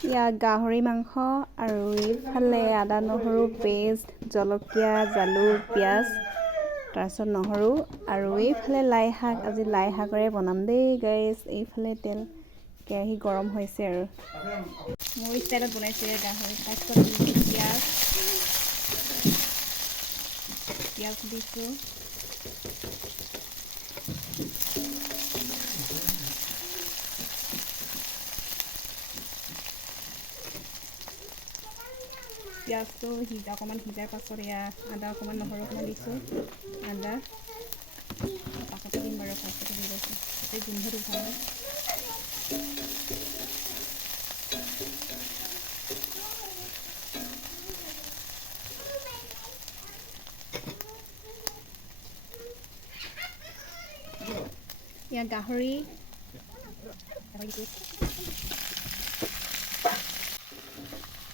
ইয়া গাহৰি মাংস আৰু এইফালে আদা নহৰু পেষ্ট জলকীয়া জালুক পিঁয়াজ তাৰপিছত নহৰু আৰু এইফালে লাই শাক আজি লাই শাকেৰে বনাম দেই গাইছ এইফালে তেল কেৰাহী গৰম হৈছে আৰু মোৰ ষ্টাইলত বনাইছে গাহৰি তাৰপিছত পিঁয়াজ দিছোঁ পিঁয়াজটো অকণমান সিজাৰ পাছত এয়া আদা অকণমান নহৰু অকণমান দিছোঁ আদা পাছতে দিম বাৰু ফাৰ্ষ্টতে দি লৈছোঁ এই গোন্ধটো ভাল ইয়াত গাহৰি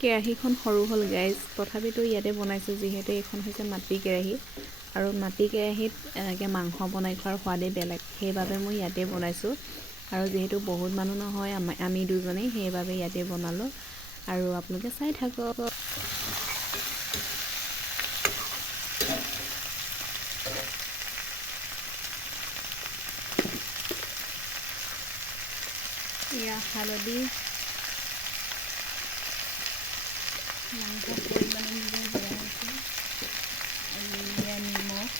কেৰাহীখন সৰু হ'ল গাইজ তথাপিতো ইয়াতে বনাইছোঁ যিহেতু এইখন হৈছে মাটি কেৰাহী আৰু মাটি কেৰাহীত এনেকৈ মাংস বনাই খোৱাৰ সোৱাদেই বেলেগ সেইবাবে মই ইয়াতে বনাইছোঁ আৰু যিহেতু বহুত মানুহ নহয় আমি দুজনেই সেইবাবে ইয়াতে বনালোঁ আৰু আপোনালোকে চাই থাকক এয়া হালধি মাংস পৰিমাণে নিজে দিয়া হৈছে আৰু এয়া নিমখ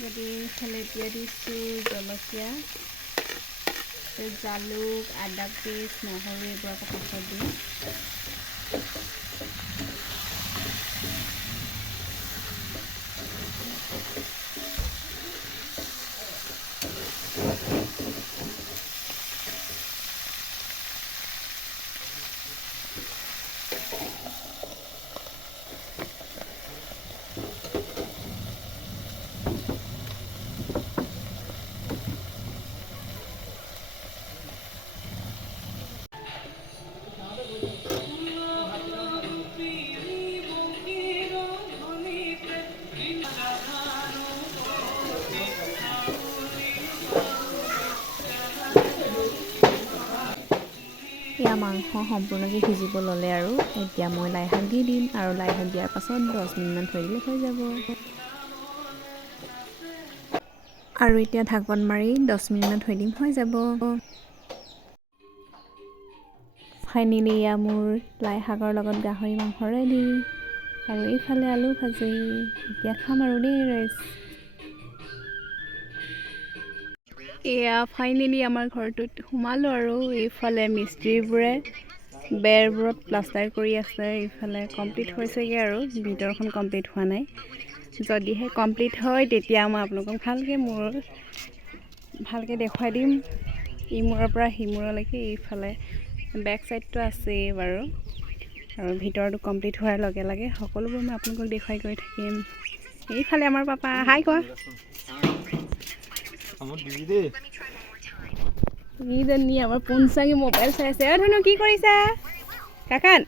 যদি এতিয়া দিছোঁ জলকীয়া জালুক আদা পেষ্ট নহৰু এইবোৰ আকৌ পাছত দিম এয়া মাংস সম্পূৰ্ণকৈ সিজিব ল'লে আৰু এতিয়া মই লাই শাক দি দিম আৰু লাই শাক দিয়াৰ পাছত 10 মিনিটমান থৈ দিলে হৈ যাব আৰু এতিয়া ঢাকন মাৰি 10 মিনিটমান থৈ দিম হৈ যাব ফাইনেলি এয়া মোৰ লাই শাকৰ লগত গাহৰি মাংস ৰেডি আৰু এইফালে আলু ভাজি এতিয়া খাম আৰু দেই ৰাইজ এয়া ফাইনেলি আমাৰ ঘৰটোত সোমালোঁ আৰু এইফালে মিস্ত্ৰীবোৰে বেৰবোৰত প্লাষ্টাৰ কৰি আছে এইফালে কমপ্লিট হৈছেগৈ আৰু ভিতৰখন কমপ্লিট হোৱা নাই যদিহে কমপ্লিট হয় তেতিয়া মই আপোনালোকক ভালকৈ দেখুৱাই দিম ইমূৰৰ পৰা সিমূৰলৈকে এইফালে বেক চাইডটো আছেই বাৰু আৰু ভিতৰটো কমপ্লিট হোৱাৰ লগে লগে সকলোবোৰ মই আপোনালোকক দেখুৱাই গৈ থাকিম এইফালে আমাৰ পাপা হাই কোৱা ইজনী আমাৰ পোনচাঙি মোবাইল চাই আছে ধুনু কি কৰিছা কাকান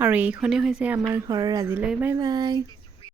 আৰু এইখনেই হৈছে আমাৰ ঘৰৰ আজিলৈ বাই বাই